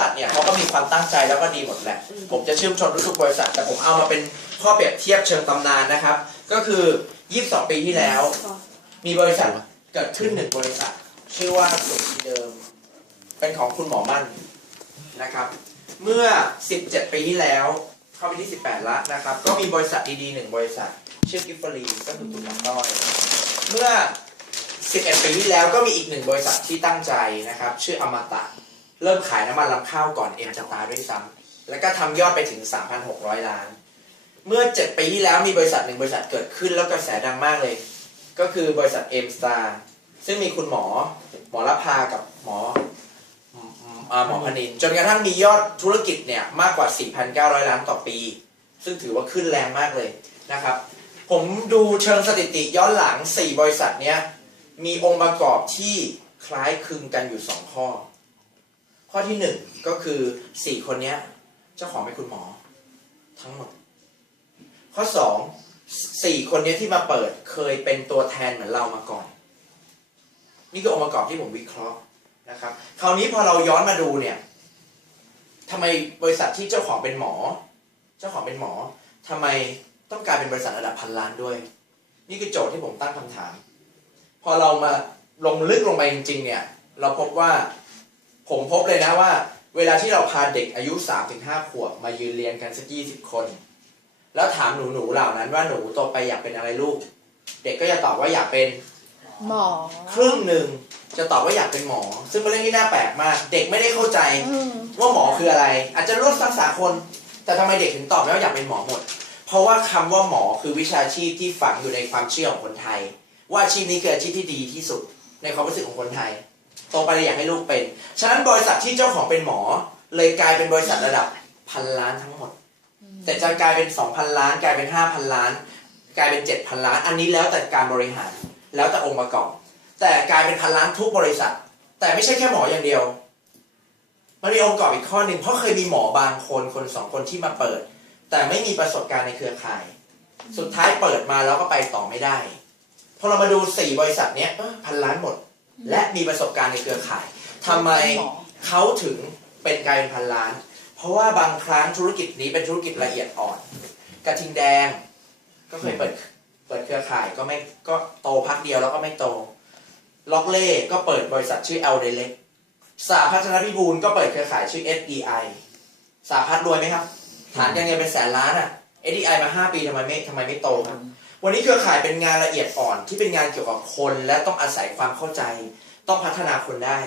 ษัทเนี่ยเขาก็มีความตั้งใจแล้วก็ดีหมดแหละ ผมจะชื่นชมทุกๆบริษัท แต่ผมเอามาเป็นข้อเปรียบเทียบเชิงตำนานนะครับ ก็คือ 22 ปีที่แล้ว มีบริษัทเกิดขึ้นหนึ่งบริษัท ชื่อว่าสุขีเดิม เป็นของคุณหมอมั่นนะครับ เมื่อ 17 ปีที่แล้วเข้าไปที่ 18แล้วนะครับ ก็มีบริษัทดีๆหนึ่งบริษัท ชื่อกิฟฟรีก็คือคุณหมอต้อย เมื่อ 11 ปีที่แล้วก็มีอีกหนึ่งบริษัทที่ตั้งใจนะครับ ชื่ออมตะ เริ่มขายน้ำมันลำข้าวก่อนเอ็มจะตายด้วยซ้ำแล้วก็ทำยอดไปถึง 3,600 ล้าน เมื่อ 7 ปีที่แล้วมีบริษัทหนึ่งบริษัทเกิดขึ้นแล้วกระแสดังมากเลย ก็คือบริษัทเอ็มสตาร์ซึ่งมีคุณหมอหมอละพากับหมอหมอพนินจนกระทั่งมียอดธุรกิจเนี่ยมากกว่า 4,900 ล้านต่อปี ซึ่งถือว่าขึ้นแรงมากเลยนะครับ ผมดูเชิงสถิติย้อนหลัง 4 บริษัทเนี้ยมีองค์ประกอบที่คล้ายคลึงกันอยู่ 2 ข้อ ข้อที่1ก็คือ4คนเนี้ยเจ้าของเป็นคุณหมอ ทั้งหมด ข้อ2 4คนเนี้ยที่มาเปิดเคยเป็นตัวแทนเหมือนเรามาก่อน นี่คือองค์ประกอบที่ผมวิเคราะห์นะครับ คราวนี้พอเราย้อนมาดูเนี่ยทำไมบริษัทที่เจ้าของเป็นหมอ เจ้าของเป็นหมอทำไมต้องกายเป็นบริษัทระดับพันล้านด้วย นี่คือโจทย์ที่ผมตั้งคำถาม พอเรามาลงลึกลงไปจริงๆเนี่ย เราพบว่า ผมพบเลยนะว่า เวลาที่เราพาเด็กอายุ 3-5 ขวบมายืนเรียนกันสัก20คน แล้วถามหนูๆเหล่านั้นว่าหนูโตไปอยากเป็นอะไรลูก เด็กก็จะตอบว่าอยากเป็นหมอ ครึ่งหนึ่งจะตอบว่าอยากเป็นหมอ ซึ่งเป็นเรื่องที่น่าแปลกมาก เด็กไม่ได้เข้าใจอืมว่าหมอคืออะไร อาจจะรู้ภาษาคน แต่ทำไมเด็กถึงตอบแล้วอยากเป็นหมอหมด เพราะว่าคำว่าหมอคือวิชาชีพที่ฝังอยู่ในความเชื่อของคนไทย ว่าอาชีพนี้คืออาชีพที่ดีที่สุดในความรู้สึกของคนไทย โตไปเลยอยากให้ลูกเป็น ฉะนั้นบริษัทที่เจ้าของเป็นหมอ เลยกลายเป็นบริษัทระดับพันล้านทั้งหมด แต่จะกลายเป็น 2,000 ล้าน กลายเป็น 5,000 ล้าน กลายเป็น 7,000 ล้าน อันนี้แล้วแต่การบริหาร แล้วแต่องค์ประกอบ แต่กลายเป็นพันล้านทุกบริษัท แต่ไม่ใช่แค่หมออย่างเดียว มันมีองค์ประกอบอีกข้อหนึ่งเพราะเคยมีหมอบางคนคนสองคนที่มาเปิด แต่ไม่มีประสบการณ์ในเครือข่าย สุดท้ายเปิดมาแล้วก็ไปต่อไม่ได้ พอเรามาดูสี่บริษัทเนี้ยเอ้อพันล้านหมด และมีประสบการณ์ในเครือข่ายทำไมหมอเขาถึงเป็นกลายเป็นพันล้าน เพราะว่าบางครั้งธุรกิจนี้เป็นธุรกิจละเอียดอ่อน กระทิงแดงก็เคยเปิดเปิดเครือข่ายก็ไม่ก็โตพักเดียวแล้วก็ไม่โต ล็อกเล่ก็เปิดบริษัทชื่อ L d i l e c t สาพัฒนพิบูลก็เปิดเครือข่ายชื่อ SDI สาพัฒน์รวยไหมครับ ฐานการเงินเป็นแสนล้านอะ SDI มา 5 ปีทำไมไม่ทำไมไม่โตครับ วันนี้เครือข่ายเป็นงานละเอียดอ่อนที่เป็นงานเกี่ยวกับคนและต้องอาศัยความเข้าใจ ต้องพัฒนาคนได้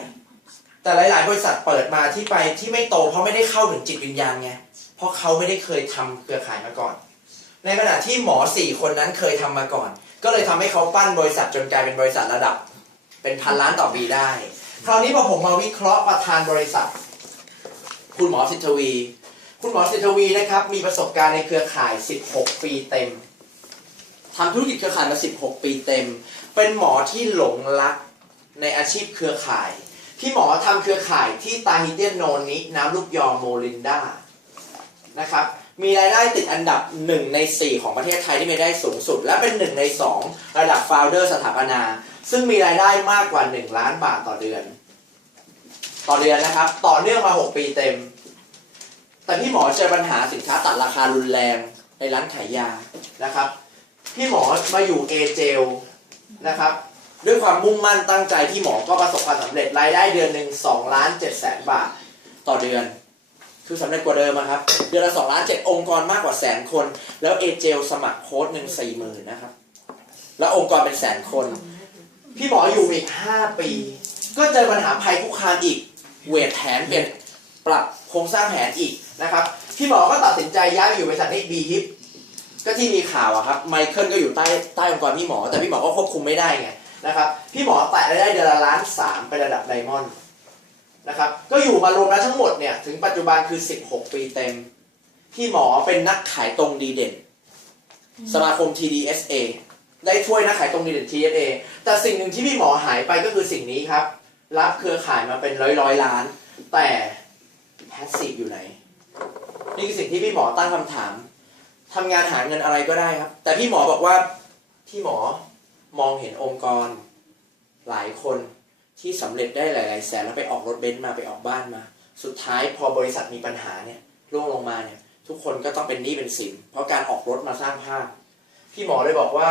แต่หลาย ๆ บริษัทเปิดมาที่ไปที่ไม่โต เพราะไม่ได้เข้าถึงจิตวิญญาณไงเพราะเขาไม่ได้เคยทำเครือข่ายมาก่อน ในขณะที่หมอสี่คนนั้นเคยทำมาก่อน ก็เลยทำให้เขาปั้นบริษัทจนกลายเป็นบริษัทระดับ เป็นพันล้านต่อปีได้ คราวนี้พอผมมาวิเคราะห์ประธานบริษัท คุณหมอสิทธวี คุณหมอสิทธวีนะครับมีประสบการณ์ในเครือข่าย 16 ปีเต็ม ทำธุรกิจเครือข่ายมา 16 ปีเต็ม เป็นหมอที่หลงรักในอาชีพเครือข่าย พี่หมอทำเครือข่ายที่ตาฮิเตียนโนนิน้ำลูกยอโมลินดานะครับมีรายได้ติดอันดับ 1 ใน 4 ของประเทศไทยที่มีรายได้สูงสุด และเป็น 1 ใน 2 ระดับ founder สถาปนา ซึ่งมีรายได้มากกว่า 1 ล้านบาทต่อเดือน ต่อเดือนนะครับ ต่อเนื่องมา 6 ปีเต็ม แต่พี่หมอเจอปัญหาสินค้าตัดราคารุนแรงในร้านขายยานะครับ พี่หมอมาอยู่เอเจลนะครับ ด้วยความมุ่งมั่นตั้งใจพี่หมอก็ประสบความสำเร็จรายได้เดือนหนึ่ง2ล้าน7แสนบาทต่อเดือน คือสำเร็จกว่าเดิมอะครับ เดือนละ2ล้าน7องค์กรมากกว่าแสนคน แล้วเอเจลสมัครโค้ดหนึ่งสี่หมื่นนะครับ แล้วองค์กรเป็นแสนคน พี่หมออยู่มาอีก5ปี ก็เจอปัญหาภัยคุกคามอีกเวทแผนเปลี่ยนปรับโครงสร้างแผนอีกนะครับ พี่หมอก็ตัดสินใจย้ายไปอยู่บริษัทนี้บีฮิป ก็ที่มีข่าวอะครับไมเคิลก็อยู่ใต้ใต้องค์กรพี่หมอ แต่พี่หมอก็ควบคุมไม่ได้ไงนะครับพี่หมอแตะรายได้เดือนละล้านสามเป็นระดับไดมอนด์นะครับก็อยู่มารวมแล้วทั้งหมดเนี่ยถึงปัจจุบันคือ 16 ปีเต็ม พี่หมอเป็นนักขายตรงดีเด่น สมาคม TDSA ได้ถ้วยนักขายตรงดีเด่น TDSA แต่สิ่งหนึ่งที่พี่หมอหายไปก็คือสิ่งนี้ครับ รับเครือข่ายมาเป็นร้อยร้อยๆล้าน แต่แพสซีฟอยู่ไหน นี่คือสิ่งที่พี่หมอตั้งคำถาม ทำงานหาเงินอะไรก็ได้ครับ แต่พี่หมอบอกว่าพี่หมอมองเห็นองค์กรหลายคนที่สำเร็จได้หลาย ๆ แสนแล้วไปออกรถเบนซ์มาไปออกบ้านมา สุดท้ายพอบริษัทมีปัญหาเนี่ยร่วงลงมาเนี่ย ทุกคนก็ต้องเป็นหนี้เป็นสินเพราะการออกรถมาสร้างภาพ พี่หมอเลยบอกว่า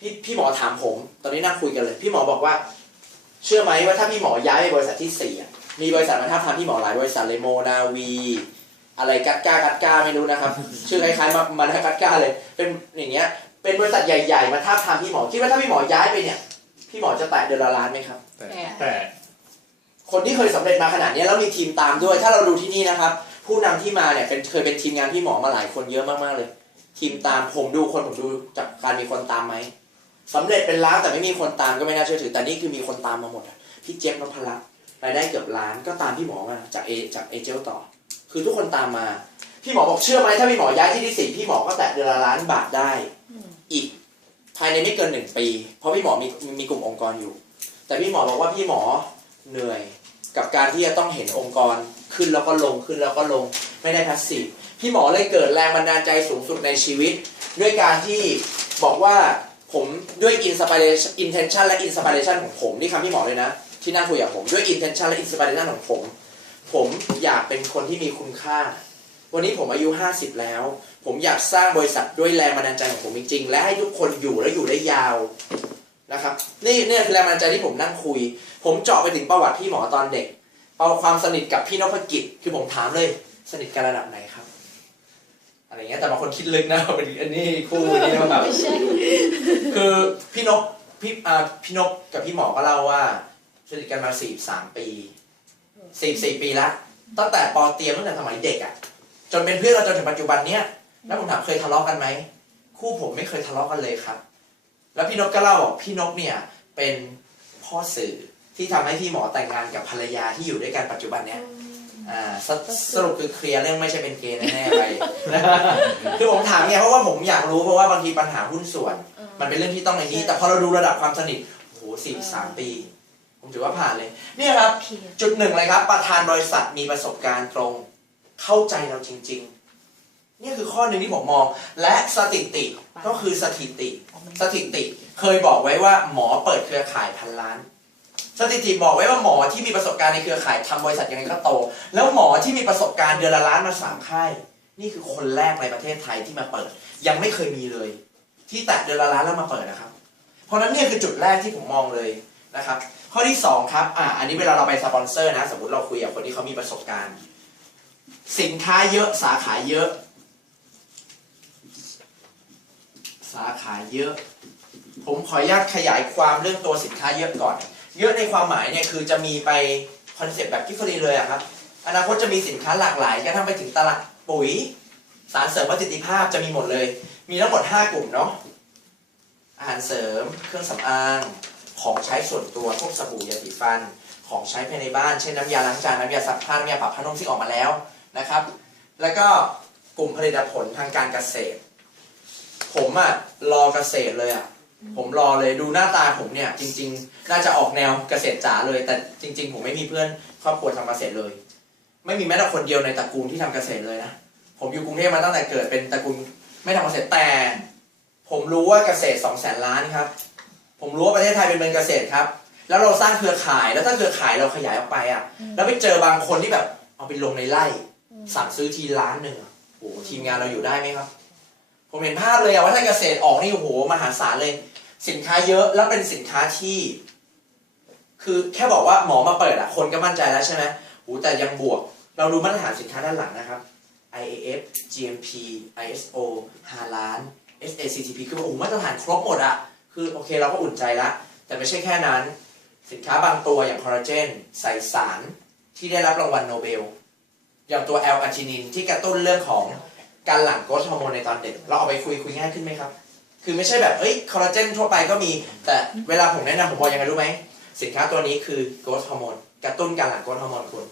พี่พี่หมอถามผม ตอนนี้นั่งคุยกันเลย พี่หมอบอกว่า เชื่อไหมว่าถ้าพี่หมอย้ายไปบริษัทที่สี่มีบริษัทมาท้าบทามพี่หมอหลายบริษัทเลยโมนาวี อะไรกัดก้ากัดก้าไม่รู้นะครับ ชื่อคล้ายๆมามานากัดก้าเลย เป็นอย่างเงี้ย เป็นบริษัทใหญ่ๆ มาท้าบทามพี่หมอคิดว่าถ้าพี่หมอย้ายไปเนี่ย พี่หมอจะแตะเดือนละล้านไหมครับ แต่แต่แต่คนที่เคยสำเร็จมาขนาดนี้แล้วมีทีมตามด้วย ถ้าเราดูที่นี่นะครับ ผู้นำที่มาเนี่ยเป็นเคยเป็นทีมงานพี่หมอมาหลายคนเยอะมากๆเลย ทีมตามผมดูคนผมดูจากการมีคนตามไหมสำเร็จเป็นล้านแต่ไม่มีคนตามก็ไม่น่าเชื่อถือแต่นี่คือมีคนตามมาหมดอะพี่เจี๊ยบนพลักษ์รายได้เกือบล้านก็ตามพี่หมอมาจากเอจากเอเจลต่อ คือทุกคนตามมา พี่หมอบอกเชื่อไหมถ้าพี่หมอย้ายที่ที่สี่พี่หมอก็แตะเดือนละล้านบาทได้ อีกภายในไม่เกินหนึ่งปี เพราะพี่หมอมีมีกลุ่มองค์กรอยู่ แต่พี่หมอบอกว่าพี่หมอเหนื่อยกับการที่จะต้องเห็นองค์กรขึ้นแล้วก็ลงขึ้นแล้วก็ลงไม่ได้พาสซีฟพี่หมอเลยเกิดแรงบันดาลใจสูงสุดในชีวิต ด้วยการที่บอกว่าผมด้วย inspiration intention และ inspiration ของผม นี่คำพี่หมอเลยนะ ที่นั่งคุยกับผมด้วย intention และ inspiration ของผม ผมอยากเป็นคนที่มีคุณค่า วันนี้ผมอายุ 50 แล้ว ผมอยากสร้างบริษัทด้วยแรงบันดาลใจของผมจริงๆ และให้ทุกคนอยู่และอยู่ได้ยาวนะครับ นี่เนี่ยคือแรงบันดาลใจที่ผมนั่งคุย ผมเจาะไปถึงประวัติพี่หมอตอนเด็ก เอาความสนิทกับพี่นพกิจ คือผมถามเลย สนิทกันระดับไหนครับ อะไรเงี้ย แต่บางคนคิดลึกนะเป็นอันนี้คู่นี้นะแบบไม่ใช่คือพี่นกพี่อ่าพี่นกกับพี่หมอก็เล่าว่าสนิทกันมาสี่สามปี สี่สี่ปีละตั้งแต่ปอเตรียมตั้งแต่สมัยเด็กอะ่ะ จนเป็นเพื่อนกันจนถึงปัจจุบันเนี้ยแล้วผมถามเคยทะเลาะกันไหมคู่ผมไม่เคยทะเลาะกันเลยครับ แล้วพี่นกก็เล่าบอกพี่นกเนี่ยเป็นพ่อสื่อที่ทำให้พี่หมอแต่งงานกับภรรยาที่อยู่ด้วยกันปัจจุบันเนี้ยอ่าสสรุปคือเคลียร์เรื่องไม่ใช่เป็นเกย์แน่ๆไปคือผมถามเนี่ยเพราะว่าผมอยากรู้เพราะว่าบางทีปัญหาหุ้นส่วน มันเป็นเรื่องที่ต้องในนี้ แต่พอเราดูระดับความสนิทโอ้โหสี่สามปี ผมถือว่าผ่านเลย เนี่ยครับเพียรจุดหนึ่งเลยครับ ประธานบริษัทมีประสบการณ์ตรง เข้าใจเราจริง ๆ นี่คือข้อหนึ่งที่ผมมอง และสถิติก็คือสถิติ สถิติเคยบอกไว้ว่าหมอเปิดเครือข่ายพันล้าน สถิติบอกไว้ว่าหมอที่มีประสบการณ์ในเครือข่ายทำบริษัทยังไงก็โต แล้วหมอที่มีประสบการณ์เดือนละล้านมาสามค่ายนี่คือคนแรกในประเทศไทยที่มาเปิด ยังไม่เคยมีเลย ที่แตะเดือนละล้านแล้วมาเปิดนะครับ เพราะฉะนั้นเนี่ยคือจุดแรกที่ผมมองเลย นะครับ ข้อที่สองครับ อ่า อันนี้เวลาเราไปสปอนเซอร์นะ สมมติเราคุยกับคนที่เขามีประสบการณ์ สินค้าเยอะสาขาเยอะ สาขาเยอะ ผมขออนุญาตขยายความเรื่องตัวสินค้าเยอะก่อน เยอะในความหมายเนี่ยคือจะมีไปคอนเซ็ปต์แบบกิฟฟรีเลยอะครับ อนาคตจะมีสินค้าหลากหลายกระทั่งไปถึงตลาดปุ๋ย สารเสริมประสิทธิภาพจะมีหมดเลย มีทั้งหมด 5 กลุ่มเนาะ อาหารเสริม เครื่องสำอาง ของใช้ส่วนตัวพวกสบู่ยาสีฟัน ของใช้ภายในบ้าน เช่นน้ำยาล้างจาน น้ำยาซักผ้า น้ำยาปรับผ้านุ่มที่ออกมาแล้วนะครับ แล้วก็กลุ่มผลิตผลทางการเกษตร ผมอะรอเกษตรเลยอะผมรอเลยดูหน้าตาผมเนี่ย จริง ๆ น่าจะออกแนวเกษตรจ๋าเลย แต่จริง ๆ ผมไม่มีเพื่อนครอบครัวทำเกษตรเลย ไม่มีแม้แต่คนเดียวในตระกูลที่ทำเกษตรเลยนะผมอยู่กรุงเทพมาตั้งแต่เกิดเป็นตระกูลไม่ทำเกษตรแต่ ผมรู้ว่าเกษตรสองแสนล้านครับ ผมรู้ว่าประเทศไทยเป็นเมืองเกษตรครับ แล้วเราสร้างเครือข่ายแล้วถ้าเครือข่ายเราขยายออกไปอะ แล้วไปเจอบางคนที่แบบ เอาไปลงในไร่ สั่งซื้อทีล้านหนึ่งอะโอ้โหทีมงานเราอยู่ได้ไหมครับ ผมเห็นภาพเลยอะว่าถ้าเกษตรออกนี่โอ้โหมหาศาลเลย สินค้าเยอะแล้วเป็นสินค้าที่ คือแค่บอกว่าหมอมาเปิดอะคนก็มั่นใจแล้วใช่ไหมโอ้แต่ยังบวก เราดูมาตรฐานสินค้าด้านหลังนะครับ IAF GMP ISO 5ล้าน SACTP คือโอ้โหมาตรฐานครบหมดอะ คือโอเคเราก็อุ่นใจละแต่ไม่ใช่แค่นั้น สินค้าบางตัวอย่างคอลลาเจนใส่สารที่ได้รับรางวัลโนเบล อย่างตัวแอลอาร์จินินที่กระตุ้นเรื่องของการหลั่งโกรทฮอร์โมนในตอนเด็ก เราเอาไปคุยคุยง่ายขึ้นไหมครับ คือไม่ใช่แบบเอ้ยคอลลาเจนทั่วไปก็มี แต่เวลาผมแนะนำผมบอกยังไงรู้ไหมสินค้าตัวนี้คือโกรทฮอร์โมนกระตุ้นการหลั่งโกรทฮอร์โมนคุณ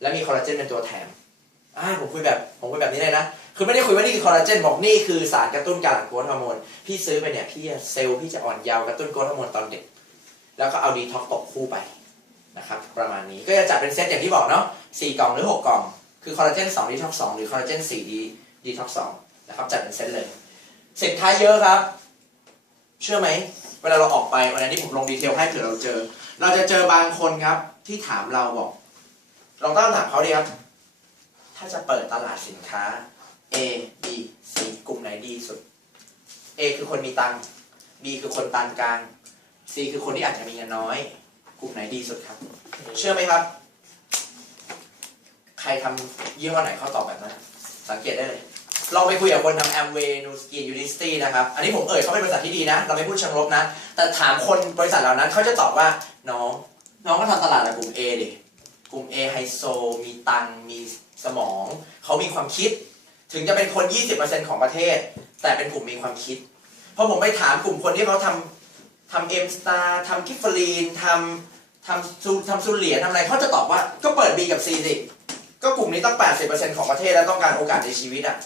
และมีคอลลาเจนเป็นตัวแถมอ่าผมคุยแบบผมคุยแบบนี้เลยนะ คือไม่ได้คุยว่านี่คือคอลลาเจนบอกนี่คือสารกระตุ้นการหลั่งโกรทฮอร์โมนพี่ซื้อไปเนี่ยพี่เซลล์พี่จะอ่อนเยาว์กระตุ้นโกรทฮอร์โมนตอนเด็ก แล้วก็เอาดีท็อกตบคู่ไปนะครับประมาณนี้ก็จะจัดเป็นเซตอย่างที่บอกเนาะสี่กล่องหรือหกกล่องคือคอลลาเจน2ดีท็อก2หรือคอลลาเจน4ดีดีท็อก2นะครับจัดเป็นเซตเลยสินค้าเยอะครับ เชื่อไหมเวลาเราออกไปวันนี้ผมลงดีเทลให้เผื่อเราเจอ เราจะเจอบางคนครับที่ถามเราบอกลองตั้งถามเขาดีครับ ถ้าจะเปิดตลาดสินค้า A B C กลุ่มไหนดีสุด A คือคนมีตังค์ B คือคนปานกลาง C คือคนที่อาจจะมีเงินน้อย กลุ่มไหนดีสุดครับ เชื่อไหมครับ ใครทำยี่ห้อไหนเขาตอบแบบนั้น สังเกตได้เลยลองไปคุยกับคนทำ Amway n u s k i n University นะครับ อันนี้ผมเอ่ยเขาเป็นบริษัทที่ดีนะ เราไม่พูดเชิงลบนะ แต่ถามคนบริษัทเหล่านั้นเขาจะตอบว่า น้อง น้องก็ทำตลาดกับกลุ่ม A ดิ กลุ่ม A ไฮโซ มีตังค์มีสมอง เขามีความคิด ถึงจะเป็นคน 20%ของประเทศ แต่เป็นกลุ่มมีความคิด เพราะผมไปถามกลุ่มคนที่เขาทำทำเอ็มสตาร์ทำกิฟฟลีนทำทำซูทำซูเหรียญทำอะไรเขาจะตอบว่าก็เปิด B กับ C สิก็กลุ่มนี้ต้อง 80%ของประเทศแล้วต้องการโอกาสในชีวิตอะ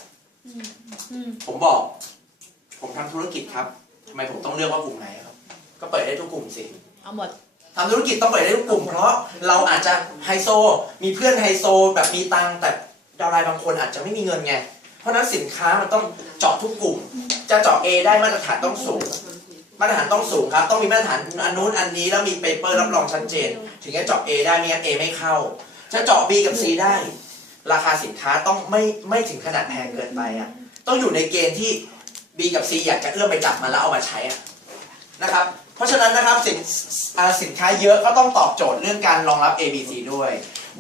อืมผมบอก ผมทำธุรกิจครับทำไมผมต้องเลือกว่ากลุ่มไหนครับ ก็เปิดได้ทุกกลุ่มสิเอาหมดทำธุรกิจต้องเปิดได้ทุกกลุ่มเพราะเราอาจจะไฮโซ มีเพื่อนไฮโซแบบมีตังค์แต่ ดาวไลน์บางคนอาจจะไม่มีเงินไง เพราะนั้นสินค้ามันต้องเจาะทุกกลุ่ม จะเจาะ A ได้มาตรฐานต้องสูง มาตรฐานต้องสูงครับ ต้องมีมาตรฐานอันนู้นอันนี้แล้วมีเปเปอร์รับรองชัดเจน ถึงจะเจาะ A ได้ไม่งั้น A ไม่เข้า จะเจาะ B กับ C ได้ ราคาสินค้าต้องไม่ไม่ถึงขนาดแพงเกินไปอะ ต้องอยู่ในเกณฑ์ที่ B กับ C อยากจะเอื้อมไปจับมันแล้วเอามาใช้อะนะครับ เพราะฉะนั้นนะครับสินสินค้าเยอะก็ต้องตอบโจทย์เรื่องการรองรับ A B C ด้วย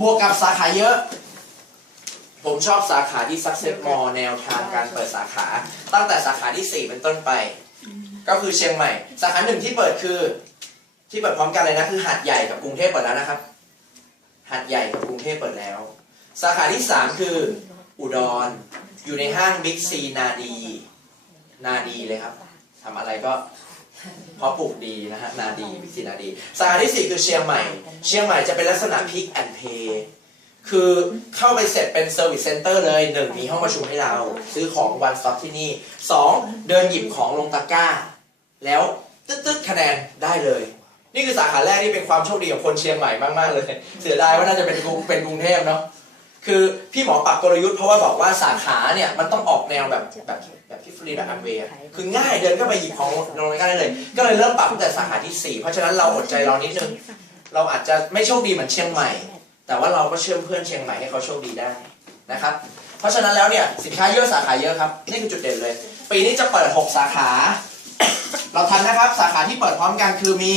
บวกกับสาขาเยอะ ผมชอบสาขาที่ Success Mall แนวทางการเปิดสาขา ตั้งแต่สาขาที่ 4 เป็นต้นไป ก็คือเชียงใหม่ สาขาหนึ่งที่เปิดคือ ที่เปิดพร้อมกันเลยนะคือหาดใหญ่กับกรุงเทพเปิดแล้วนะครับ หาดใหญ่กับกรุงเทพเปิดแล้ว สาขาที่ 3 คือ อุดร อยู่ในห้างบิ๊กซีนาดี นาดีเลยครับทำอะไรก็เพราะปลูกดีนะฮะนาดีบิ๊กซีนาดี สาขาที่ 4 คือเชียงใหม่ เชียงใหม่จะเป็นลักษณะพิกแอนเพย์ คือเข้าไปเสร็จเป็นเซอร์วิสเซ็นเตอร์เลยหนึ่งมีห้องประชุมให้เรา ซื้อของวันสต็อปที่นี่สองเดินหยิบของลงตะกร้า แล้วตึ๊ดๆคะแนนได้เลย นี่คือสาขาแรกที่เป็นความโชคดีของคนเชียงใหม่มากๆเลย เสียดายว่าน่าจะเป็นกรุงเป็นกรุงเทพเนาะคือพี่หมอปรับกลยุทธ์เพราะว่าบอกว่าสาขาเนี่ยมันต้องออกแนวแบบแบบแบบที่ฟรีแบบอันเวย์คือง่ายเดินเข้าไปหยิบของลงในกันได้เลย ก็เลยเริ่มปรับตั้งแต่สาขาที่ 4 เพราะฉะนั้นเราอดใจรอนิดนึงเราอาจจะไม่โชคดีเหมือนเชียงใหม่ แต่ว่าเราก็เชื่อมเพื่อนเชียงใหม่ให้เขาโชคดีได้นะครับ เพราะฉะนั้นแล้วเนี่ยสินค้าเยอะสาขาเยอะครับ นี่คือจุดเด่นเลย ปีนี้จะเปิด 6 สาขา เราทันนะครับสาขาที่เปิดพร้อมกันคือมี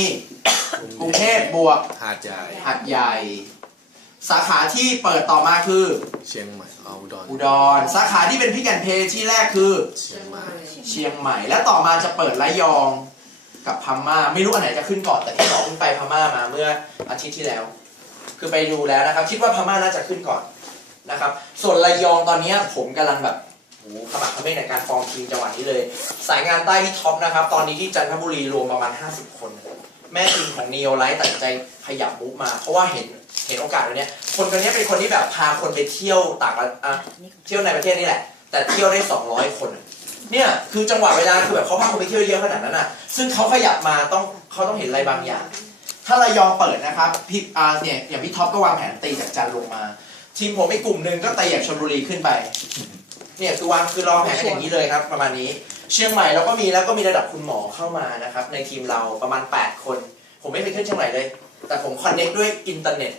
กรุงเทพบวกหาดใหญ่หัดใหญ่ สาขาที่เปิดต่อมาคือ เชียงใหม่เอาอุดรอุดร สาขาที่เป็นพิกันเพที่แรกคือ เชียงใหม่เชียงใหม่ และต่อมาจะเปิดระยองกับพม่าไม่รู้อันไหนจะขึ้นก่อนแต่ที่หมอเพิ่งไปพม่ามาเมื่ออาทิตย์ที่แล้ว คือไปดูแล้วนะครับ คิดว่าพม่าน่าจะขึ้นก่อนนะครับ ส่วนระยองตอนนี้ผมกำลังแบบโอ้โหขมักขม้นในการฟอร์มทีมจังหวะนี้เลย สายงานใต้ที่ท็อปนะครับ ตอนนี้ที่จันทบุรีรวมประมาณ 50 คน แม่ทีมของ Neo Light ตัดใจขยับมุกมา เพราะว่าเห็นเห็นโอกาสตรงเนี้ยคนคนนี้เป็นคนที่แบบพาคนไปเที่ยวต่างประอะเที่ยวในประเทศนี่แหละ แต่เที่ยวได้ 200 คนอะเนี่ยคือจังหวะเวลาคือแบบเขาพาคนไปเที่ยวเยอะขนาดนั้นอะ ซึ่งเขาขยับมาต้องเขาต้องเห็นอะไรบางอย่าง ถ้าระยองเปิดนะครับพี่อาเนี่ยอย่างพี่ท็อปก็วางแผนตีจากจันทร์ลงมา ทีมผมอีกกลุ่มหนึ่งก็ตีจากชลบุรีขึ้นไป เนี่ยคือวางคือรอแผนกันอย่างนี้เลยครับ ประมาณนี้ เชียงใหม่เราก็มีแล้วก็มีระดับคุณหมอเข้ามานะครับ ในทีมเราประมาณ 8 คน ผมไม่ไปขึ้นเชียงใหม่เลย แต่ผมคอนเน็กด้วยอินเทอร์เน็ต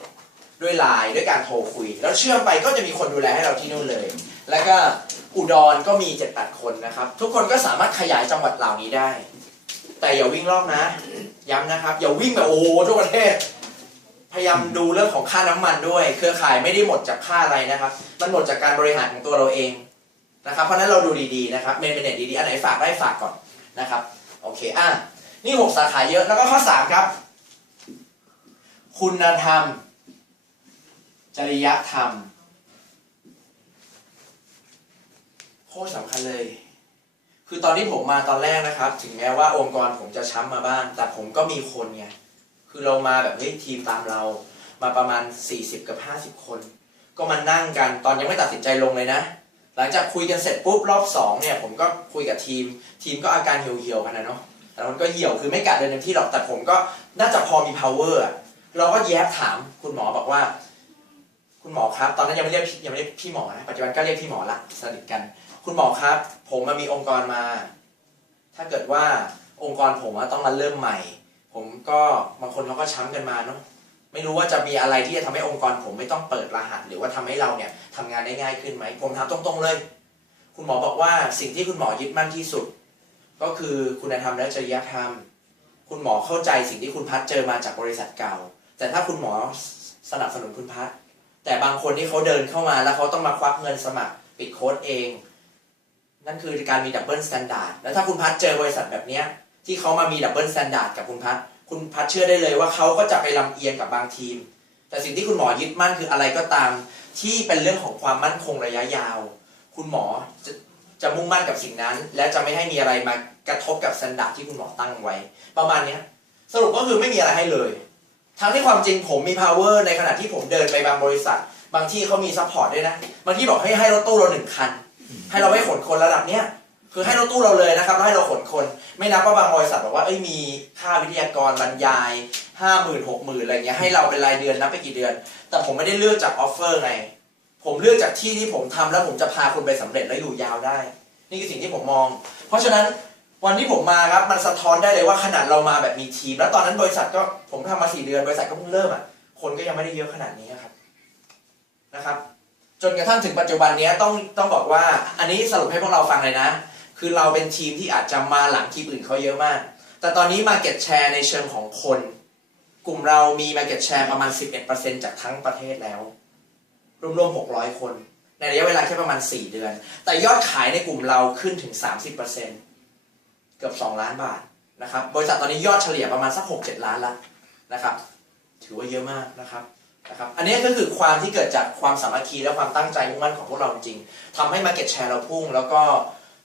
ด้วยไลน์ด้วยการโทรคุย แล้วเชื่อมไปก็จะมีคนดูแลให้เราที่นู่นเลย แล้วก็อุดรก็มี7-8คนนะครับ ทุกคนก็สามารถขยายจังหวัดเหล่านี้ได้ แต่อย่าวิ่งรอบนะ ย้ำนะครับ อย่าวิ่งแบบโอ้โหทั่วประเทศ พยายามดูเรื่องของค่าน้ำมันด้วย เครือข่ายไม่ได้หมดจากค่าอะไรนะครับ มันหมดจากการบริหารของตัวเราเองนะครับ เพราะนั้นเราดูดีๆนะครับเมนเมนเนตดีๆ อันไหนฝากได้ฝากก่อนนะครับโอเคอะนี่หกสาขาเยอะแล้วก็ข้อสามครับ คุณธรรม จริยธรรม โคตรสำคัญเลย คือตอนที่ผมมาตอนแรกนะครับ ถึงแม้ว่าองค์กรผมจะช้ำมาบ้าง แต่ผมก็มีคนไงคือเรามาแบบเฮ้ยทีมตามเรา มาประมาณ 40 กับ 50 คน ก็มานั่งกันตอนยังไม่ตัดสินใจลงเลยนะ หลังจากคุยกันเสร็จปุ๊บรอบสองเนี่ยผมก็คุยกับทีม ทีมก็อาการเหี่ยวๆกันนะเนาะแต่มันก็เหี่ยวคือไม่กะเดินเต็มที่หรอกแต่ผมก็น่าจะพอมี power เราก็แย้ถามคุณหมอบอกว่า คุณหมอครับ ตอนนั้นยังไม่เรียกยังไม่เรียกพี่หมอนะปัจจุบันก็เรียกพี่หมอละสนิทกัน คุณหมอครับ ผมมามีองค์กรมา ถ้าเกิดว่าองค์กรผมต้องมาเริ่มใหม่ ผมก็บางคนเขาก็ช้ำกันมาเนาะไม่รู้ว่าจะมีอะไรที่จะทำให้องค์กรผมไม่ต้องเปิดรหัส หรือว่าทำให้เราเนี่ยทำงานได้ง่ายขึ้นไหมผมถามตรงๆเลย คุณหมอบอกว่าสิ่งที่คุณหมอยึดมั่นที่สุด ก็คือคุณธรรมและจริยธรรม คุณหมอเข้าใจสิ่งที่คุณพัดเจอมาจากบริษัทเก่า แต่ถ้าคุณหมอสนับสนุนคุณพัดแต่บางคนที่เขาเดินเข้ามาแล้วเขาต้องมาควักเงินสมัครปิดโค้ดเอง นั่นคือการมีดับเบิลสแตนดาร์ดแล้วถ้าคุณพัดเจอบริษัทแบบเนี้ยที่เขามามีดับเบิลสแตนดาร์ดกับคุณพัดคุณพัดเชื่อได้เลยว่าเขาก็จะไปลำเอียงกับบางทีม แต่สิ่งที่คุณหมอยึดมั่นคืออะไรก็ตาม ที่เป็นเรื่องของความมั่นคงระยะยาว คุณหมอจะจะมุ่งมั่นกับสิ่งนั้น และจะไม่ให้มีอะไรมากระทบกับสแตนดาร์ดที่คุณหมอตั้งไว้ ประมาณเนี้ยสรุปก็คือไม่มีอะไรให้เลยทั้งที่ความจริงผมมี power ในขณะที่ผมเดินไปบางบริษัท บางที่เขามี support ด้วยนะ บางที่บอกให้ให้รถตู้เราหนึ่งคัน ให้เราไม่ขนคนระดับเนี้ยคือให้รถตู้เราเลยนะครับแล้วให้เราขนคน ไม่นับว่าบางบริษัทบอกว่าเอ้ยมีค่าวิทยากรบรรยายห้าหมื่นหกหมื่นอะไรเงี้ยให้เราเป็นรายเดือนนับไปกี่เดือน แต่ผมไม่ได้เลือกจากออฟเฟอร์ไงผมเลือกจากที่ที่ผมทำแล้วผมจะพาคุณไปสำเร็จและอยู่ยาวได้ นี่คือสิ่งที่ผมมอง เพราะฉะนั้นวันที่ผมมาครับมันสะท้อนได้เลยว่าขนาดเรามาแบบมีทีม แล้วตอนนั้นบริษัทก็ผมทำมาสี่เดือนบริษัทก็เพิ่งเริ่มอะคนก็ยังไม่ได้เยอะขนาดนี้ครับนะครับ จนกระทั่งถึงปัจจุบันนี้ต้องต้องบอกว่า อันนี้สรุปให้พวกเราฟังเลยนะ คือเราเป็นทีมที่อาจจะมาหลังทีมอื่นเขาเยอะมาก แต่ตอนนี้ Market Share ในเชิงของคน กลุ่มเรามี Market Share ประมาณ 11%จากทั้งประเทศแล้ว รวมๆ 600 คน ในระยะเวลาแค่ประมาณ 4 เดือน แต่ยอดขายในกลุ่มเราขึ้นถึง 30%เกือบ 2 ล้านบาทนะครับ บริษัทตอนนี้ยอดเฉลี่ยประมาณสัก 6-7 ล้านละนะครับ ถือว่าเยอะมากนะครับ นะครับอันนี้ก็คือความที่เกิดจากความสามัคคีและความตั้งใจมุ่งมั่นของพวกเราจริงๆทำให้ Market Share เราพุ่ง แล้วก็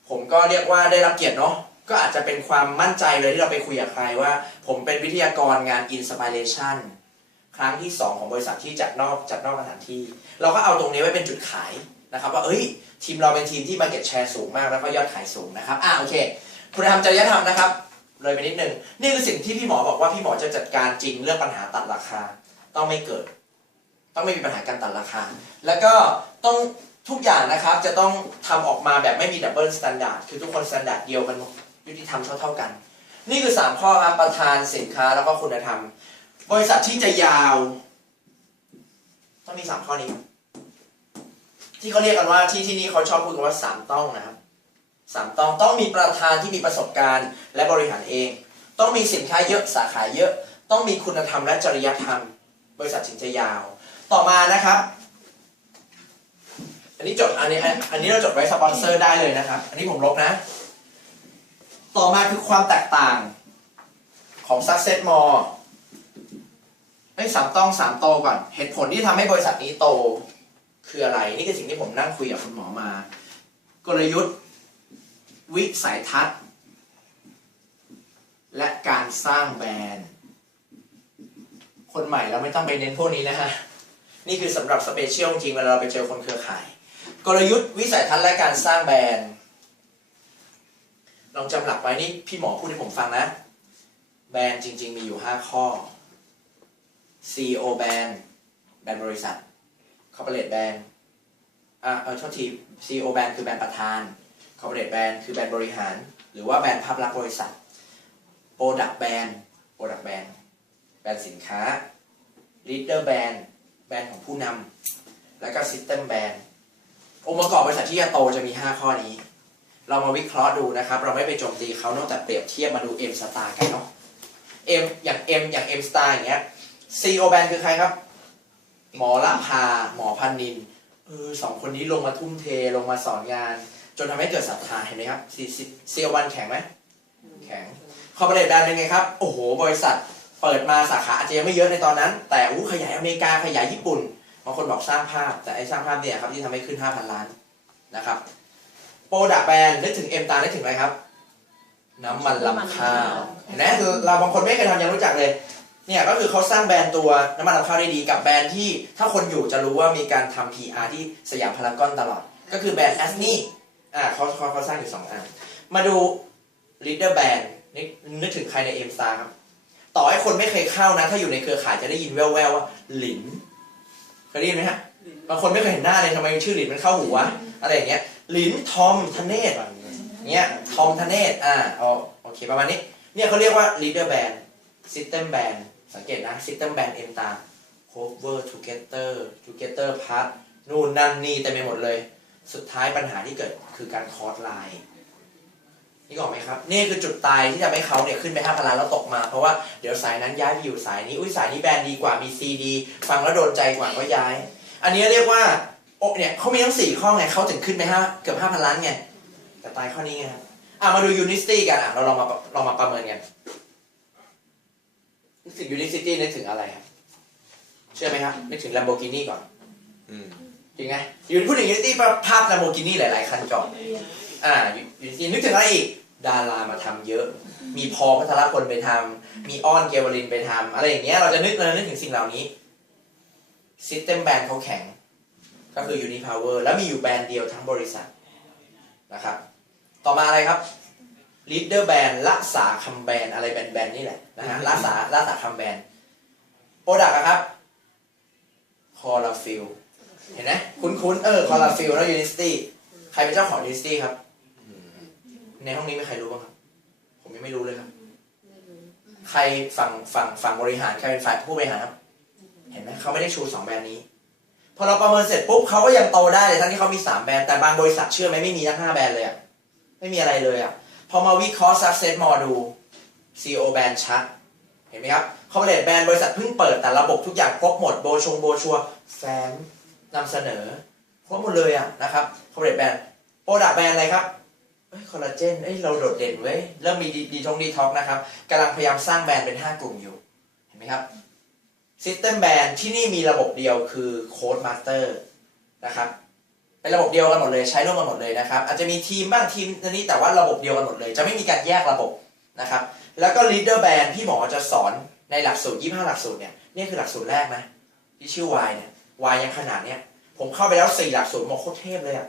ผมก็เรียกว่าได้รับเกียรติเนาะก็อาจจะเป็นความมั่นใจเลยที่เราไปคุยกับใครว่า ผมเป็นวิทยากรงาน Inspiration ครั้งที่ 2 ของบริษัทที่จัดนอกจัดนอกสถานที่ เราก็เอาตรงนี้ไว้เป็นจุดขายนะครับว่าเอ้ยทีมเราเป็นทีมที่ Market Share สูงมากแล้วก็ยอดขายสูงนะครับอ่าโอเค คุณธรรมจริยธรรมนะครับ เลยไปนิดนึงนี่คือสิ่งที่พี่หมอบอกว่าพี่หมอจะจัดการจริงเรื่องปัญหาตัดราคา ต้องไม่เกิด ต้องไม่มีปัญหาการตัดราคา แล้วก็ต้องทุกอย่างนะครับจะต้องทำออกมาแบบไม่มีดับเบิลสแตนดาร์ดคือทุกคนสแตนดาร์ดเดียวกันยุติธรรมเท่าๆกัน นี่คือ 3 ข้อครับประธานสินค้าแล้วก็คุณธรรม บริษัทที่จะยาว ต้องมี 3 ข้อนี้ ที่เขาเรียกกันว่าที่ที่นี่เขาชอบพูดกันว่า3ต้องนะครับสามต้องต้องมีประธานที่มีประสบการณ์ และบริหารเอง ต้องมีสินค้าเยอะสาขาเยอะ ต้องมีคุณธรรมและจริยธรรม บริษัทถึงจะยาว ต่อมานะครับ อันนี้จดอันนี้อันนี้เราจดไว้สปอนเซอร์ได้เลยนะครับ อันนี้ผมลบนะ ต่อมาคือความแตกต่างของ Success More ไอ้ยสามต้องสามโตก่อน เหตุผลที่ทำให้บริษัทนี้โต คืออะไร นี่คือสิ่งที่ผมนั่งคุยกับคุณหมอมา กลยุทธ์ วิสัยทัศน์ และการสร้างแบรนด์ คนใหม่เราไม่ต้องไปเน้นพวกนี้นะฮะ นี่คือสำหรับสเปเชียลจริงเวลาเราไปเจอคนเครือข่าย กลยุทธ์วิสัยทัศน์และการสร้างแบรนด์ลองจำหลักไว้นี่พี่หมอพูดให้ผมฟังนะ แบรนด์จริง ๆ มีอยู่ 5 ข้อ CEO แบรนด์แบรนด์บริษัท Corporate แบรนด์อ่าเออโทษที CEO แบรนด์คือแบรนด์ประธาน Corporate แบรนด์คือแบรนด์บริหาร หรือว่าแบรนด์ภาพลักษณ์บริษัท Product แบรนด์ Product แบรนด์แบรนด์สินค้า Leader แบรนด์ รนด์ของผู้นำแล้วก็ System แบรนด์องค์ประกอบบริษัทที่จะโตจะมี 5 ข้อนี้ เรามาวิเคราะห์ดูนะครับ เราไม่ไปโจมตีเขานอกแต่เปรียบเทียบมาดู M Star กันเนาะ M อย่าง M อย่าง M Star อย่างเงี้ย CEO แบรนด์คือใครครับ หมอละพา หมอพันนินเออสองคนนี้ลงมาทุ่มเทลงมาสอนงาน จนทำให้เกิดศรัทธาเห็นไหมครับซีโอวันแข็งไหมแข็งคอร์ปอเรทแบรนด์เป็นไงครับ โอ้โห บริษัท เปิดมาสาขาอาจจะยังไม่เยอะในตอนนั้น แต่อู้ขยายอเมริกาขยายญี่ปุ่นบางคนบอกสร้างภาพ แต่ไอ้สร้างภาพเนี่ยครับที่ทำให้ขึ้น 5,000 ล้านนะครับโปรดักแบรนด์นึกถึงเอ็มตานึกถึงอะไรครับ น้ำมันลำข้าวเห็นไหมคือเราบางคนไม่เคยทำยังรู้จักเลยเนี่ยก็คือเขาสร้างแบรนด์ตัวน้ำมันลำข้าวได้ดีกับแบรนด์ที่ถ้าคนอยู่จะรู้ว่ามีการทำ PR ที่สยามพารากอนตลอด ก็คือแบรนด์แอสนี่อ่าเขาเขาเขาสร้างอยู่สองอันมาดู leader band นึกนึกถึงใครในเอ็มสตาครับ ต่อให้คนไม่เคยเข้านะ ถ้าอยู่ในเครือข่ายจะได้ยินแว่วๆว่าหลินเคยได้ยินไหมฮะบางคนไม่เคยเห็นหน้าเลยทำไมชื่อหลินมันเข้าหูวะอะไรอย่างเงี้ยหลินทอมธเนศเงี้ยทอมธเนศอ่าเอาโอเคประมาณนี้ เนี่ยเขาเรียกว่า leader band system band สังเกตนะ system band เอ็มตา cover together together part นู่นนั่นนี่เต็มไปหมดเลย สุดท้ายปัญหาที่เกิดคือการคอร์สไลน์ นี่ออกไหมครับ นี่คือจุดตายที่ทำให้เขาเนี่ยขึ้นไปห้าพันล้านแล้วตกมา เพราะว่าเดี๋ยวสายนั้นย้ายไปอยู่สายนี้ อุ้ยสายนี้แบรนด์ดีกว่า มีซีดี ฟังแล้วโดนใจกว่าก็ย้าย อันนี้เรียกว่าโอะเนี่ยเขามีทั้งสี่ข้อไงเขาถึงขึ้นไปห้าเกือบห้าพันล้านไง แต่ตายข้อนี้ไงครับอะมาดู Unicity กันอะ เราลองมาลองมาประเมินกันนึกถึง Unicity นึกถึงอะไรครับ เชื่อไหมครับ นึกถึง Lamborghini ก่อน อืมจริงไหมยูพูดถึง Unity ภาพ Lamborghini หลาย ๆ คันก่อน อ่า Unity นึกถึงอะไรอีก ดารามาทำเยอะ มีพอพัทรพลไปทำมีอ้อนเกวลินไปทำอะไรอย่างเงี้ย เราจะนึกเราจะนึกถึงสิ่งเหล่านี้ System Band เขาแข็ง ก็คือ Unipower แล้วมีอยู่แบรนด์เดียวทั้งบริษัทนะครับ ต่อมาอะไรครับ Leader Band รักษาคำแบรนด์อะไรแบรนด์ๆนี่แหละนะฮะรักษารักษาคำแบรนด์โปรดักต์ครับคอลาฟิลเห็นไหมคุ้นๆเออคอลาฟิลแล้วยูนิสตี้ใครเป็นเจ้าของยูนิสตี้ครับ ในห้องนี้มีใครรู้บ้างครับ ผมยังไม่รู้เลยครับ ใครฝั่งฝั่งฝั่งบริหารใครเป็นฝ่ายผู้บริหารครับ เห็นไหมเขาไม่ได้ชูสองแบรนด์นี้ พอเราประเมินเสร็จปุ๊บเขาก็ยังโตได้เลยทั้งที่เขามีสามแบรนด์แต่บางบริษัทเชื่อไหมไม่มีทั้งห้าแบรนด์เลยอะไม่มีอะไรเลยอะพอมาวิเคราะห์ success model ดู CEO แบรนด์ชัดเห็นไหมครับคอมเพลตแบรนด์บริษัทเพิ่งเปิดแต่ระบบทุกอย่างครบหมดโบชงโบชัวแฟ้มนำเสนอครบหมดเลยอะนะครับคอมเพลตแบรนด์โปรดักแบรนด์อะไรครับเอ้ย คอลลาเจนเอ้ยเราโดดเด่นเว้ยเริ่มมีดีดีทงดีท็อกนะครับกำลังพยายามสร้างแบรนด์เป็น 5 กลุ่มอยู่เห็นไหมครับ System Band ที่นี่มีระบบเดียวคือ Code Master นะครับเป็นระบบเดียวกันหมดเลยใช้ร่วมกันหมดเลยนะครับ อาจจะมีทีมบ้างทีมนี้แต่ว่าระบบเดียวกันหมดเลย จะไม่มีการแยกระบบนะครับ แล้วก็ Leader Band ที่หมอจะสอนในหลักสูตร 25 หลักสูตรเนี่ยนี่คือหลักสูตรแรกนะที่ชื่อ Y เนี่ย Y ยังขนาดเนี้ยผมเข้าไปแล้ว 4 หลักสูตรมอโคตรเทพเลยอะ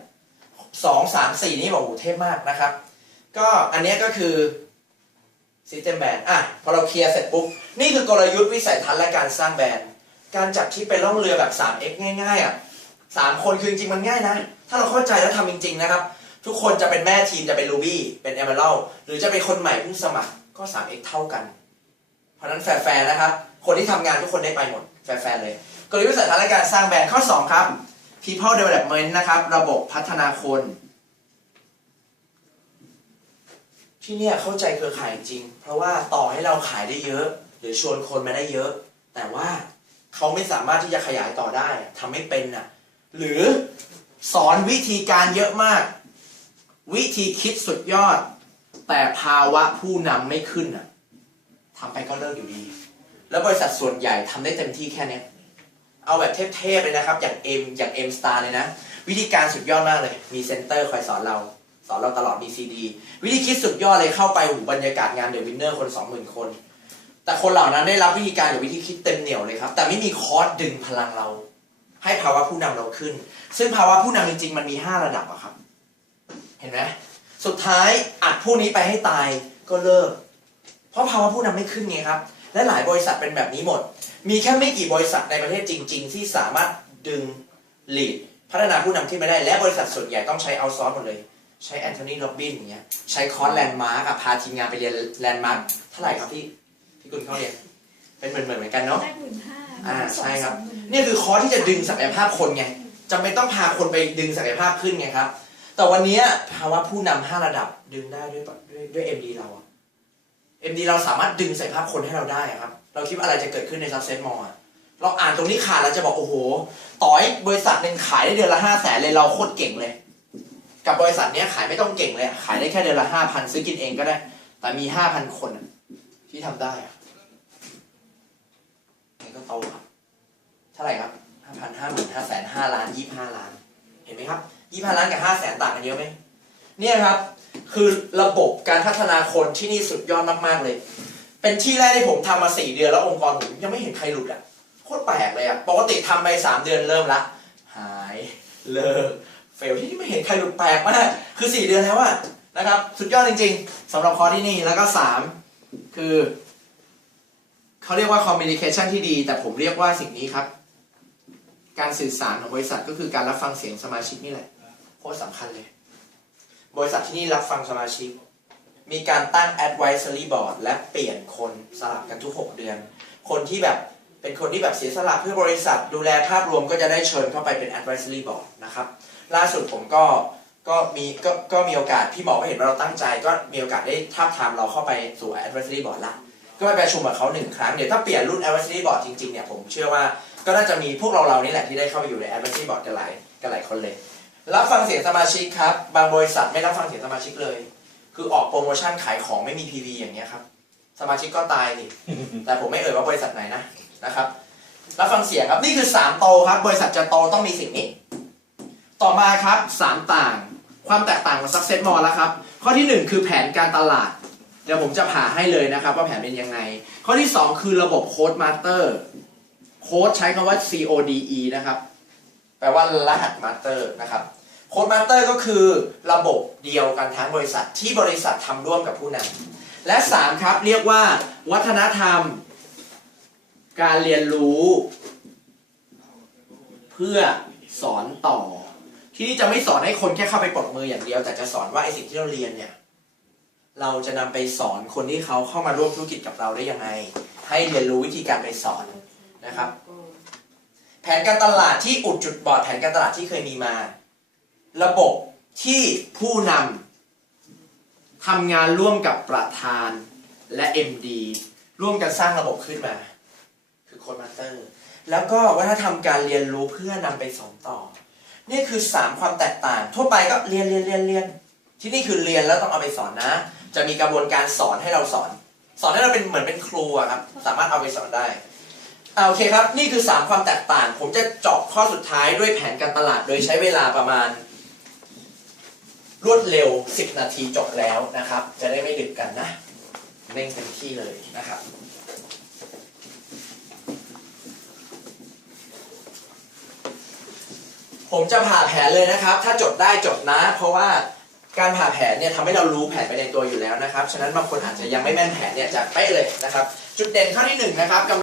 สองสามสี่นี่บอกโอ้โหเทพมากนะครับ ก็อันนี้ก็คือ System Band อะพอเราเคลียร์เสร็จปุ๊บ นี่คือกลยุทธ์วิสัยทัศน์และการสร้างแบรนด์ การจัดที่เป็นล่องเรือแบบ 3x ง่ายๆอะสามคนคือจริงๆมันง่ายนะ ถ้าเราเข้าใจแล้วทำจริง ๆ นะครับ ทุกคนจะเป็นแม่ทีมจะเป็น Ruby เป็น Emerald หรือจะเป็นคนใหม่เพิ่งสมัครก็ 3x เท่ากัน เพราะฉะนั้นแฟร์ๆนะครับ คนที่ทำงานทุกคนได้ไปหมด แฟร์ๆเลยกลยุทธ์วิสัยทัศน์และการสร้างแบรนด์ข้อ 2 ครับ people development นะครับ ระบบพัฒนาคน ที่เนี่ยเข้าใจเครือข่ายจริง เพราะว่าต่อให้เราขายได้เยอะ หรือชวนคนมาได้เยอะ แต่ว่าเขาไม่สามารถที่จะขยายต่อได้ทำไม่เป็นน่ะหรือสอนวิธีการเยอะมาก วิธีคิดสุดยอด แต่ภาวะผู้นำไม่ขึ้นน่ะทำไปก็เลิกอยู่ดี แล้วบริษัทส่วนใหญ่ทำได้เต็มที่แค่เนี้ย เอาแบบเทพๆเลยนะครับ อย่างเอ็มอย่างเอ็มสตาร์เลยนะ วิธีการสุดยอดมากเลย มีเซนเตอร์คอยสอนเรา สอนเราตลอดมีซีดีวิธีคิดสุดยอดเลยเข้าไปหูบรรยากาศงานเดอะวินเนอร์คนสองหมื่นคน แต่คนเหล่านั้นได้รับวิธีการหรือวิธีคิดเต็มเหนียวเลยครับ แต่ไม่มีคอร์สดึงพลังเรา ให้ภาวะผู้นำเราขึ้น ซึ่งภาวะผู้นำจริงๆ มันมี 5 ระดับอะครับ เห็นไหมสุดท้ายอัดพวกนี้ไปให้ตายก็เลิก เพราะภาวะผู้นำไม่ขึ้นไงครับ และหลายบริษัทเป็นแบบนี้หมด มีแค่ไม่กี่บริษัทในประเทศจริง ๆ ที่สามารถดึงลีดพัฒนาผู้นำขึ้นมาได้และบริษัทส่วนใหญ่ต้องใช้เอาซอร์สหมดเลย ใช้แอนโทนีโรบินอย่างเงี้ยใช้คอร์สแลนด์มาร์กอะพาทีมงานไปเรียนแลนด์มาร์กเท่าไหร่ครับที่ที่คุณเข้าเรียนเป็นเหมือนเหมือนเหมือนกันเนาะได้หมื่นห้าอ่าใช่ครับสองหมื่นนี่คือคอร์สที่จะดึงศักยภาพคนไงจำเป็นต้องพาคนไปดึงศักยภาพขึ้นไงครับ แต่วันนี้ภาวะผู้นำห้าระดับดึงได้ด้วยปะด้วยด้วย MD เราอะ MD เราสามารถดึงศักยภาพคนให้เราได้ครับ เราคิดว่าอะไรจะเกิดขึ้นใน Success Mall อะเราอ่านตรงนี้ขาดแล้วจะบอกโอ้โห ต่อให้บริษัทหนึ่งขายได้เดือนละห้าแสนเลยเราโคตรเก่งเลย กับบริษัทเนี้ยขายไม่ต้องเก่งเลย ขายได้แค่เดือนละห้าพันซื้อกินเองก็ได้ แต่มีห้าพันคนที่ทำได้นี่ก็โตครับเท่าไหร่ครับห้าพันห้าหมื่นห้าแสนห้าล้านยี่ห้าล้าน เห็นไหมครับยี่ห้าล้านกับห้าแสนต่างกันเยอะไหมเนี่ยครับ คือระบบการพัฒนาคนที่นี่สุดยอดมากๆเลย เป็นที่แรกที่ผมทำมาสี่เดือนแล้วองค์กรผมยังไม่เห็นใครหลุดอะโคตรแปลกเลยอะปกติทำไปสามเดือนเริ่มละหายเลิกเฟลที่นี่ไม่เห็นใครหลุดแปลกมากคือสี่เดือนแล้วอะนะครับ สุดยอดจริง ๆสำหรับคอร์สที่นี่แล้วก็สามคือเขาเรียกว่า communication ที่ดี แต่ผมเรียกว่าสิ่งนี้ครับ การสื่อสารของบริษัทก็คือการรับฟังเสียงสมาชิกนี่แหละโคตรสำคัญเลย บริษัทที่นี่รับฟังสมาชิก มีการตั้ง advisory board และเปลี่ยนคนสลับกันทุก 6 เดือน คนที่แบบเป็นคนที่แบบเสียสละเพื่อบริษัทดูแลภาพรวมก็จะได้เชิญเข้าไปเป็น advisory board นะครับล่าสุดผมก็ก็มีก็ก็มีโอกาสพี่หมอก็เห็นว่าเราตั้งใจ ก็มีโอกาสได้ทาบทามเราเข้าไปสู่ advisory board ละก็ไปประชุมกับเขาหนึ่งครั้งเดี๋ยวถ้าเปลี่ยนรุ่น advisory board จริงๆเนี่ยผมเชื่อว่าก็น่าจะมีพวกเราเรานี่แหละที่ได้เข้าไปอยู่ใน advisory board กันหลายกันหลายคนเลย รับฟังเสียงสมาชิกครับ บางบริษัทไม่รับฟังเสียงสมาชิกเลย คือออกโปรโมชั่นขายของไม่มี PV อย่างเงี้ยครับ สมาชิกก็ตายนี่ แต่ผมไม่เอ่ยว่าบริษัทไหนนะนะครับ รับฟังเสียงครับนี่คือ3โตครับ บริษัทจะโตต้องมีสิ่งนี้ ต่อมาครับ3ต่าง ความแตกต่างของ Success More แล้วครับ ข้อทีหนึ่1 คือแผนการตลาด เดี๋ยวผมจะผ่าให้เลยนะครับ ว่าแผนเป็นยังไง ข้อที่ 2 คือระบบโค้ดมาสเตอร์โค้ดใช้คำว่า CODE นะครับแปลว่ารหัสมาสเตอร์นะครับโค้ดมาสเตอร์ก็คือระบบเดียวกันทั้งบริษัทที่บริษัททำร่วมกับผู้นำและ 3 ครับเรียกว่า วัฒนธรรม การเรียนรู้ เพื่อสอนต่อ ที่นี่จะไม่สอนให้คนแค่เข้าไปปรบมืออย่างเดียว แต่จะสอนว่าไอสิ่งที่เราเรียนเนี่ย เราจะนำไปสอนคนที่เขาเข้ามาร่วมธุรกิจกับเราได้ยังไง ให้เรียนรู้วิธีการไปสอนนะครับ แผนการตลาดที่อุดจุดบอดแผนการตลาดที่เคยมีมา ระบบที่ผู้นำทำงานร่วมกับประธานและ MD ร่วมกันสร้างระบบขึ้นมา คือโค้ดมาสเตอร์ แล้วก็วัฒนธรรมการเรียนรู้เพื่อนำไปสอนต่อ นี่คือ 3 ความแตกต่าง ทั่วไปก็เรียนเรียนเรียนเรียนที่นี่คือเรียนแล้วต้องเอาไปสอนนะ จะมีกระบวนการสอนให้เราสอน สอนให้เราเป็นเหมือนเป็นครูอะครับ สามารถเอาไปสอนได้อาโอเคครับ นี่คือ 3 ความแตกต่าง ผมจะเจาะข้อสุดท้ายด้วยแผนการตลาด โดยใช้เวลาประมาณ รวดเร็ว 10 นาทีจบแล้วนะครับ จะได้ไม่ดึกกันนะเร่งเต็มที่เลยนะครับผมจะผ่าแผนเลยนะครับ ถ้าจดได้จดนะ เพราะว่าการผ่าแผนเนี่ยทำให้เรารู้แผนไปในตัวอยู่แล้วนะครับ ฉะนั้นบางคนอาจจะยังไม่แม่นแผนเนี่ยจะเป๊ะเลยนะครับ จุดเด่นข้อที่หนึ่งนะครับ